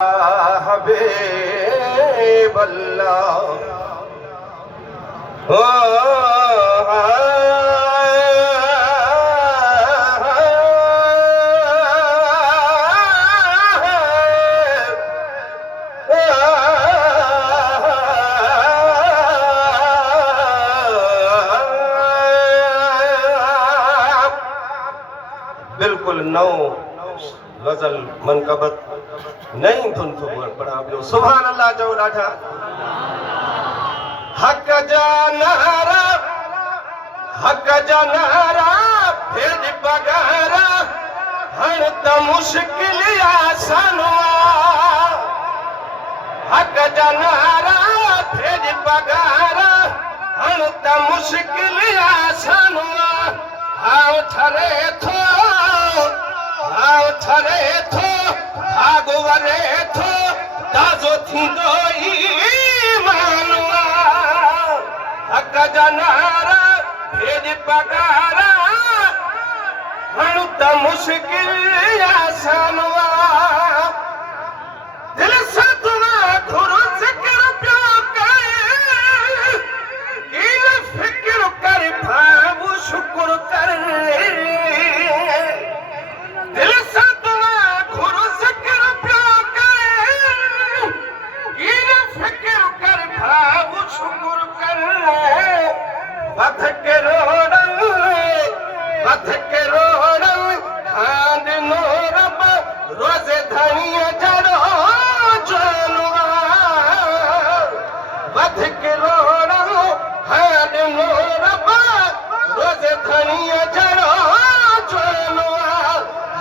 हबीब अल्लाह बिल्कुल नौ गजल मनकबत नहीं धुन तो पड़ा बियो सुभान अल्लाह जो ॾाढा हक जा नारा भेज पगारा हण त मुश्किल आसान हक जा नारा भेज पगारा हण त मुश्किल आसान हाउ ठरे थो भाग वरे थो ताज़ो थींदो ईमान हक जा नारा भेज पगारा हण त मुश्किल आसान दिल सां तुला घुरो ज़िक्र पियो करे इन फिक्र कर भाऊ शुक्र कर दिल सां तुला घुरो ज़िक्र पियो करे इन फिक्र कर भाऊ शुक्र कर वध के रोड़न खांड नो रब रोज़े धणीअ जड़ो जानवा वध के रोड़न खांड नो रब रोज़े धणीअ जड़ो जानवा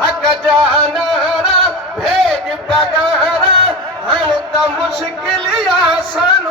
हक जा नारा भेज पगारा हण त मुश्किल आसान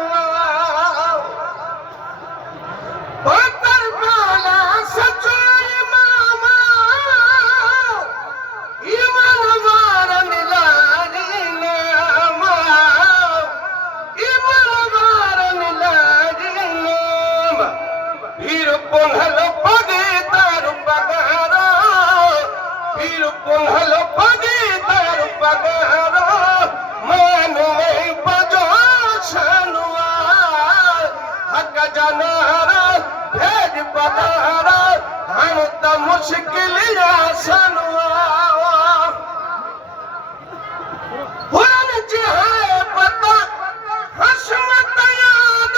मुश्किल आसान हुरन जी है पता हशमत याद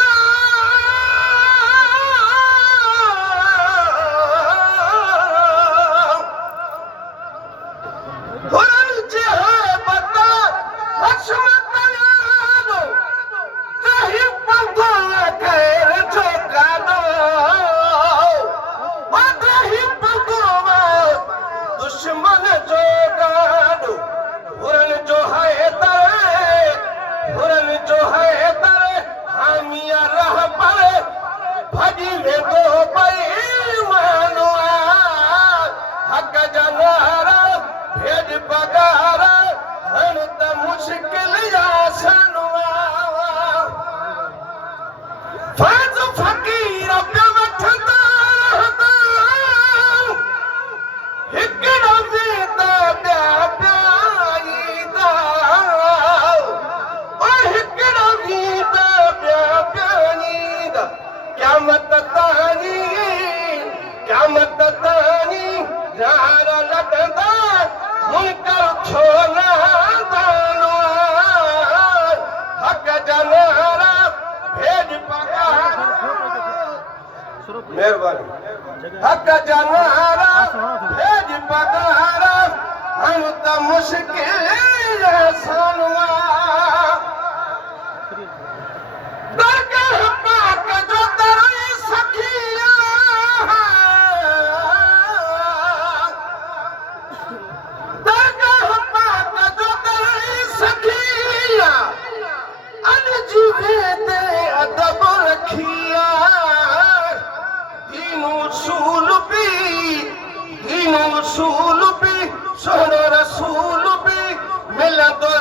हुरन जी है पता हशमत याद कहीं पंधो खैर चौकानो दुश्मन जो गाड़ो हुरन जो है दर हामिया रह पर भजी में दो बेईमानो हक जा नारा भेज पगारा हण त मुश्किल आसान फाज़ फकीर पियो वठंदा क़यामत ताणी यार लॻंदा मुनकर छो न दानो हक जा नारा भेज पगारा महिरबानी हक जा नारा भेज पगारा हण त मुश्किल आसान दरगाह पाक जो दरई सखिया दरगाह पाक जो दरई सखिया अन जीवे ते अदब रखिया दीनू उसूल भी सोहरो रसूल भी मिलंदो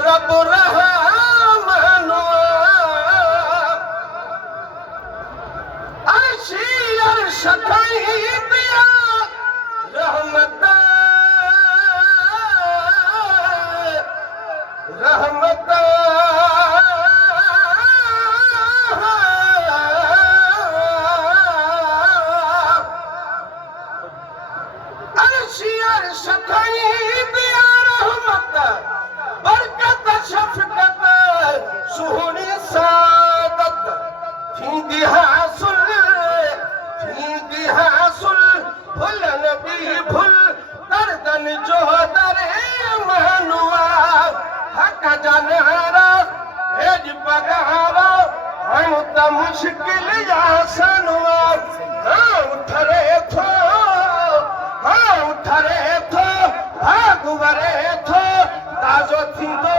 लगावा हाणे त मुश्किल जा सनवा उठ रे थो उठ रे थो भाग वरे थो ताज़ो थींदो